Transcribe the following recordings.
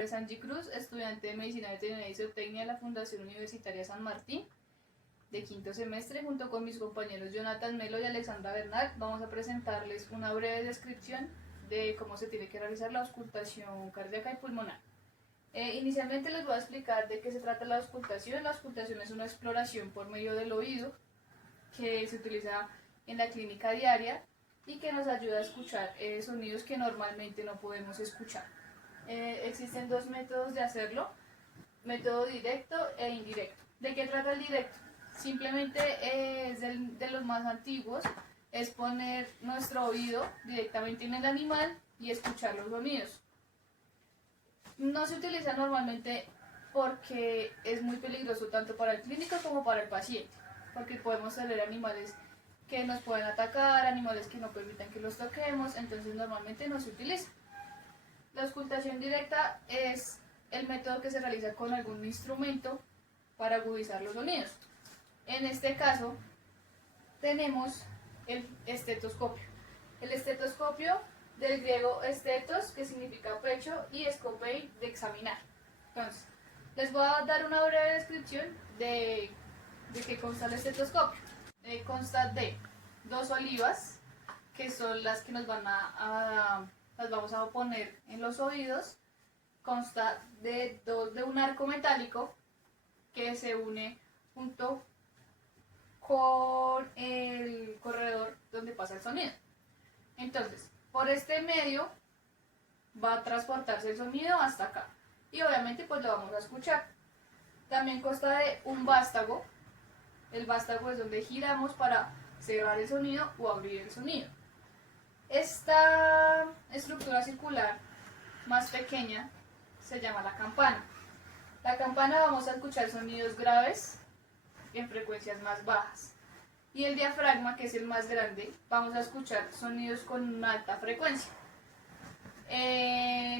Angie Cruz, estudiante de Medicina Veterinaria y Zootecnia de la Fundación Universitaria San Martín, de quinto semestre. Junto con mis compañeros Jonathan Melo y Alexandra Bernal, vamos a presentarles una breve descripción de cómo se tiene que realizar la auscultación cardíaca y pulmonar. Inicialmente les voy a explicar de qué se trata la auscultación. La auscultación es una exploración por medio del oído que se utiliza en la clínica diaria y que nos ayuda a escuchar sonidos que normalmente no podemos escuchar. Existen dos métodos de hacerlo, método directo e indirecto. ¿De qué trata el directo? Simplemente es de los más antiguos, es poner nuestro oído directamente en el animal y escuchar los sonidos. No se utiliza normalmente porque es muy peligroso tanto para el clínico como para el paciente, porque podemos tener animales que nos pueden atacar, animales que no permitan que los toquemos, entonces normalmente no se utiliza. La auscultación directa es el método que se realiza con algún instrumento para agudizar los sonidos. En este caso tenemos el estetoscopio. El estetoscopio, del griego estetos, que significa pecho, y scopei, de examinar. Entonces, les voy a dar una breve descripción de qué consta el estetoscopio. Consta de dos olivas, que son las que nos van las vamos a poner en los oídos. Consta de un arco metálico que se une junto con el corredor donde pasa el sonido. Entonces, por este medio va a transportarse el sonido hasta acá y obviamente pues lo vamos a escuchar. También consta de un vástago. El vástago es donde giramos para cerrar el sonido o abrir el sonido. Esta estructura circular más pequeña se llama la campana. La campana vamos a escuchar sonidos graves en frecuencias más bajas. Y el diafragma, que es el más grande, vamos a escuchar sonidos con una alta frecuencia.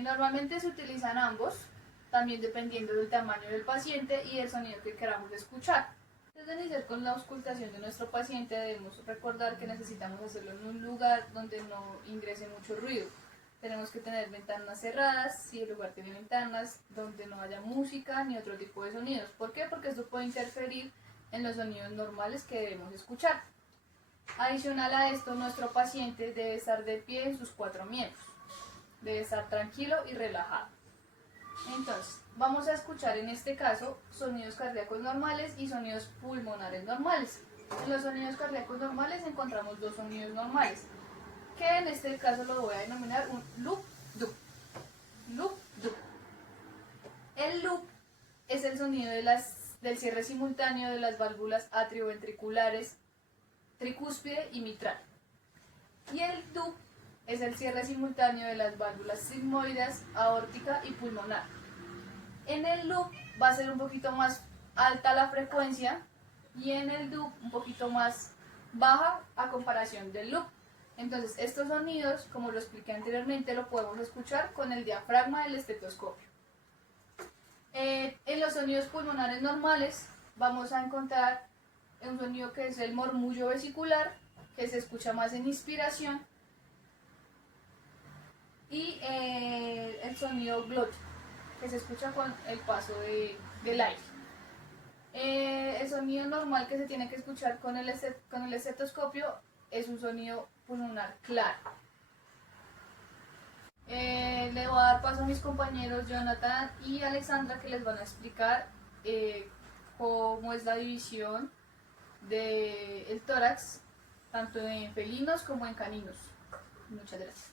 Normalmente se utilizan ambos, también dependiendo del tamaño del paciente y del sonido que queramos escuchar. Antes de iniciar con la auscultación de nuestro paciente, debemos recordar que necesitamos hacerlo en un lugar donde no ingrese mucho ruido. Tenemos que tener ventanas cerradas, si el lugar tiene ventanas, donde no haya música ni otro tipo de sonidos. ¿Por qué? Porque esto puede interferir en los sonidos normales que debemos escuchar. Adicional a esto, nuestro paciente debe estar de pie en sus 4 miembros. Debe estar tranquilo y relajado. Entonces, vamos a escuchar en este caso sonidos cardíacos normales y sonidos pulmonares normales. En los sonidos cardíacos normales encontramos dos sonidos normales, que en este caso lo voy a denominar un loop-dub. Loop-dub. El loop es el sonido del cierre simultáneo de las válvulas atrioventriculares, tricúspide y mitral. Y el dub es el cierre simultáneo de las válvulas sigmoides, aórtica y pulmonar. En el loop va a ser un poquito más alta la frecuencia y en el dub un poquito más baja a comparación del loop. Entonces estos sonidos, como lo expliqué anteriormente, lo podemos escuchar con el diafragma del estetoscopio. En los sonidos pulmonares normales vamos a encontrar un sonido que es el murmullo vesicular, que se escucha más en inspiración, y el sonido glótico, que se escucha con el paso del aire. El sonido normal que se tiene que escuchar con el estetoscopio es un sonido pulmonar claro. Le voy a dar paso a mis compañeros Jonathan y Alexandra, que les van a explicar cómo es la división del tórax, tanto en felinos como en caninos. Muchas gracias.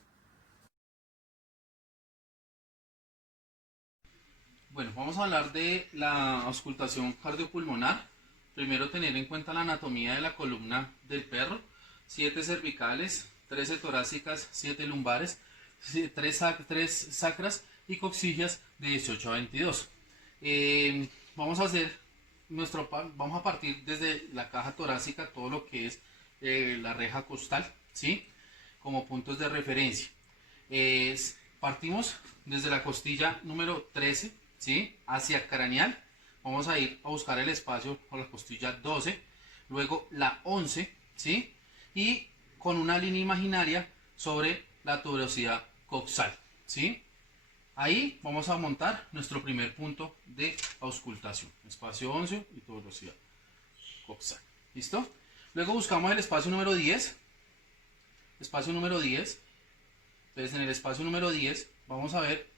Bueno, vamos a hablar de la auscultación cardiopulmonar. Primero, tener en cuenta la anatomía de la columna del perro: 7 cervicales, 13 torácicas, 7 lumbares, 3 sacras y coxillas de 18 a 22. Vamos a partir desde la caja torácica, todo lo que es la reja costal, ¿sí? Como puntos de referencia. Partimos desde la costilla número 13, ¿sí? Hacia craneal. Vamos a ir a buscar el espacio con la costilla 12, luego la 11, ¿sí? Y con una línea imaginaria sobre la tuberosidad coxal, ¿sí? Ahí vamos a montar nuestro primer punto de auscultación. Espacio 11 y tuberosidad coxal. ¿Listo? Luego buscamos el espacio número 10. Espacio número 10. Entonces en el espacio número 10 vamos a ver,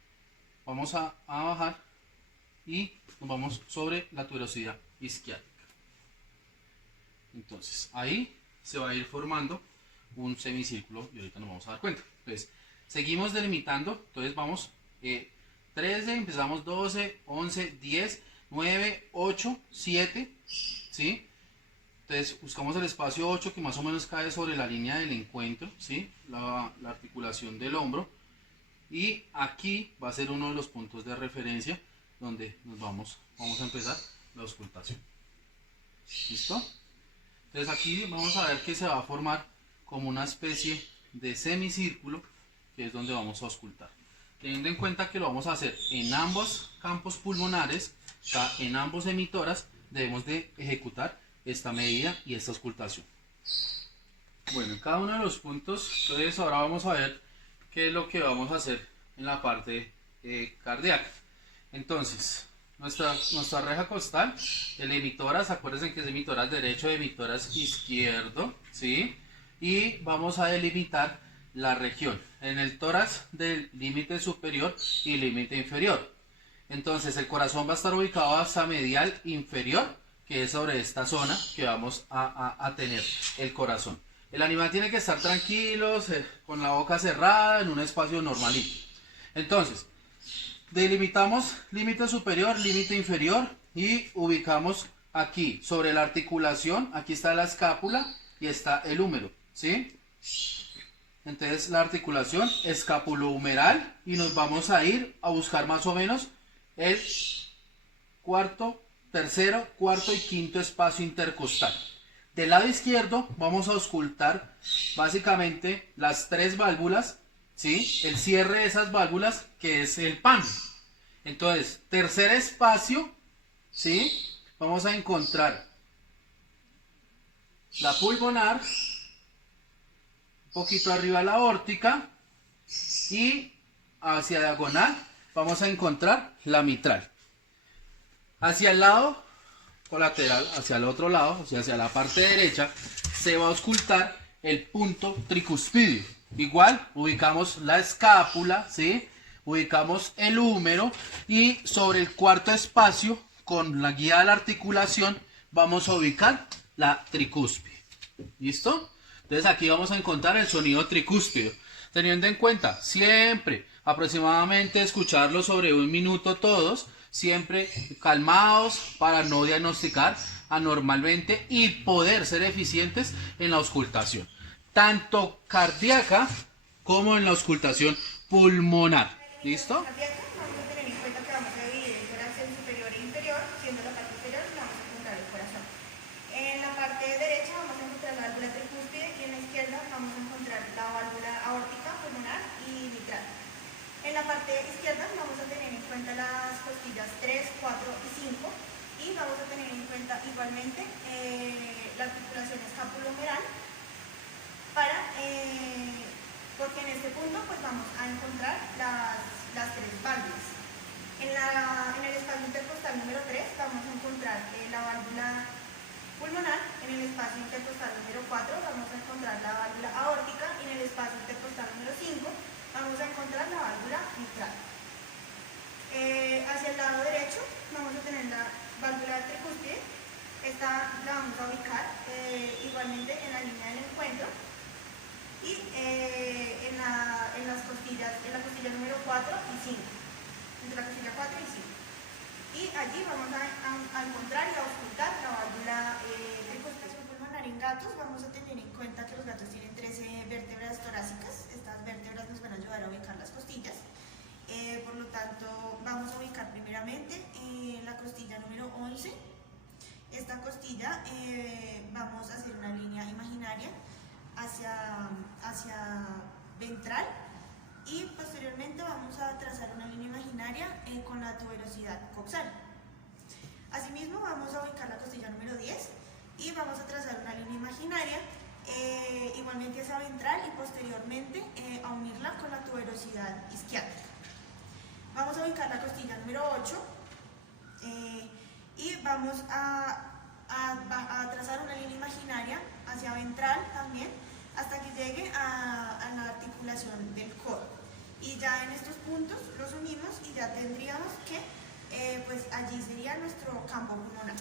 vamos a bajar y nos vamos sobre la tuberosidad isquiática. Entonces ahí se va a ir formando un semicírculo y ahorita nos vamos a dar cuenta. Entonces seguimos delimitando, entonces vamos 13, empezamos 12, 11, 10, 9, 8, 7, ¿sí? Entonces buscamos el espacio 8 que más o menos cae sobre la línea del encuentro, ¿sí? La articulación del hombro, y aquí va a ser uno de los puntos de referencia donde nos vamos a empezar la auscultación. ¿Listo? Entonces aquí vamos a ver que se va a formar como una especie de semicírculo, que es donde vamos a auscultar. Teniendo en cuenta que lo vamos a hacer en ambos campos pulmonares, o sea, en ambos emitoras, debemos de ejecutar esta medida y esta auscultación. Bueno, en cada uno de los puntos, entonces ahora vamos a ver qué es lo que vamos a hacer en la parte cardíaca. Entonces, nuestra reja costal, el emitoras, acuérdense que es emitoras derecho, emitoras izquierdo, ¿sí? Y vamos a delimitar la región en el tórax del límite superior y límite inferior. Entonces el corazón va a estar ubicado hasta medial inferior, que es sobre esta zona que vamos a tener el corazón. El animal tiene que estar tranquilo, con la boca cerrada, en un espacio normalito. Entonces, delimitamos límite superior, límite inferior y ubicamos aquí sobre la articulación, aquí está la escápula y está el húmero, ¿sí? Entonces la articulación escapulohumeral, y nos vamos a ir a buscar más o menos el tercero, cuarto y quinto espacio intercostal. Del lado izquierdo vamos a auscultar básicamente las tres válvulas, ¿sí? El cierre de esas válvulas, que es el PAN. Entonces, tercer espacio, ¿sí? Vamos a encontrar la pulmonar, un poquito arriba la aórtica, y hacia diagonal vamos a encontrar la mitral. Hacia el lado colateral, hacia el otro lado, o sea, hacia la parte derecha, se va a auscultar el punto tricuspidio. Igual, ubicamos la escápula, ¿sí? Ubicamos el húmero, y sobre el cuarto espacio, con la guía de la articulación, vamos a ubicar la tricúspide. ¿Listo? Entonces aquí vamos a encontrar el sonido tricúspido. Teniendo en cuenta, siempre, aproximadamente escucharlo sobre 1 minuto todos, siempre calmados para no diagnosticar anormalmente y poder ser eficientes en la auscultación, tanto cardíaca como en la auscultación pulmonar. ¿Listo? Vamos a tener en cuenta que vamos a dividir el tórax en superior e inferior, siendo la parte inferior vamos a encontrar el corazón. En la parte derecha vamos a encontrar la válvula tricúspide y en la izquierda vamos a encontrar la válvula aórtica, pulmonar y mitral. En la parte izquierda vamos a tener en cuenta las costillas 3, 4 y 5, y vamos a tener en cuenta igualmente la articulación escapulohumeral porque en este punto pues vamos a encontrar las tres válvulas. En el espacio intercostal número 3 vamos a encontrar la válvula pulmonar, en el espacio intercostal número 4 vamos a encontrar la válvula aórtica, y en el espacio intercostal número 5 vamos a encontrar la válvula mitral. Hacia el lado derecho vamos a tener la válvula tricúspide. Esta la vamos a ubicar igualmente en la línea del encuentro, y en la costilla número 4 y 5, entre la costilla 4 y 5. Y allí vamos a encontrar y a auscultar la válvula tricúspide pulmonar. En gatos vamos a tener en cuenta que los gatos tienen 13 vértebras torácicas. Estas vértebras nos van a ayudar a ubicar las costillas. Por lo tanto, vamos a ubicar primeramente la costilla número 11. Esta costilla vamos a hacer una línea imaginaria hacia ventral, y posteriormente vamos a trazar una línea imaginaria con la tuberosidad coxal. Asimismo vamos a ubicar la costilla número 10 y vamos a trazar una línea imaginaria igualmente hacia ventral, y posteriormente a unirla con la tuberosidad isquiática. Vamos a ubicar la costilla número 8 y vamos a trazar una línea imaginaria hacia ventral también hasta que llegue a la articulación del codo. Y ya en estos puntos los unimos y ya tendríamos que, pues allí sería nuestro campo pulmonar.